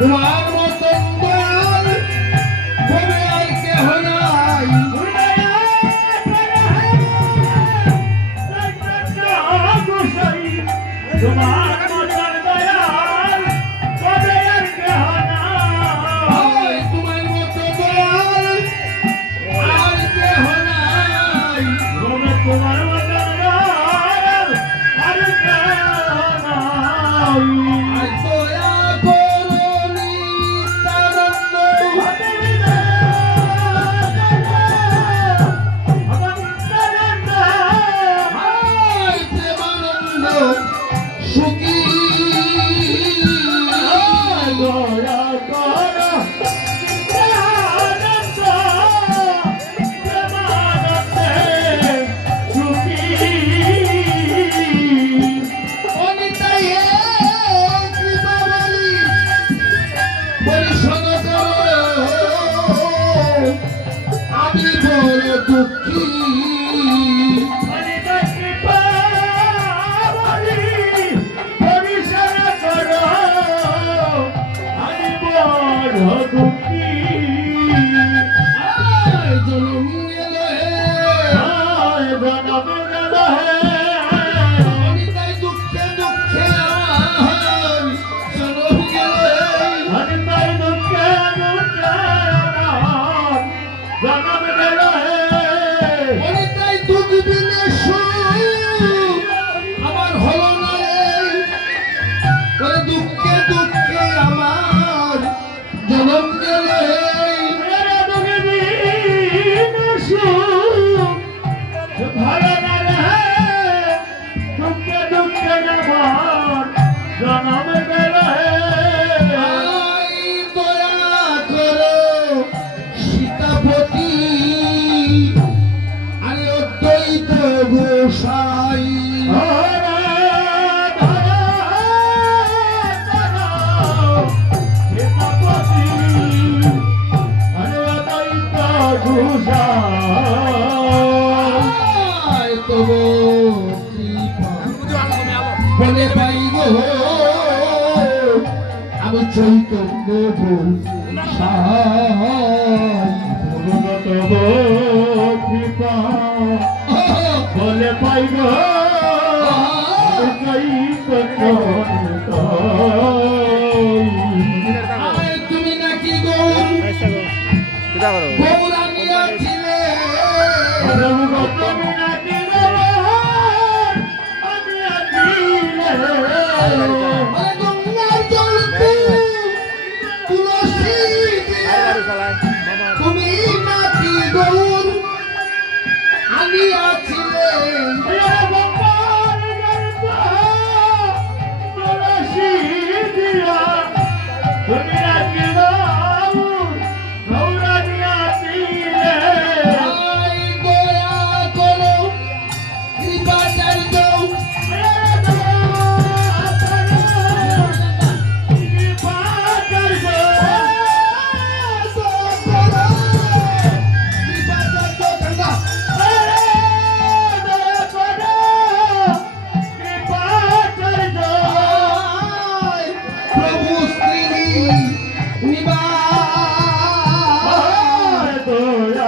তোমার মতন দয়াল ভবে আর কেহ নাই। তোমার মতন দয়াল ভবে আর কেহ নাই। তোমার মতো দয়াল আর কেহ নাই। তোমার মতন দয়াল আর কেহ নাই। আমি বড় দুঃখী আমার হলো না রে, দুঃখে দুঃখে আমার জনম গেলে ভালো না রে, দুঃখে দুঃখে আমার জনম গেলে। দয়া করো সীতাপতি আরে অদ্বৈত গোসাই বলে পাই গো আমি চৈতন্য কৃপা বলে পাই গো তুমি নাকি গৌরাঙ্গিয়া ছিলে তুমি নাকি গৌর আনিয়াছিলে দয়া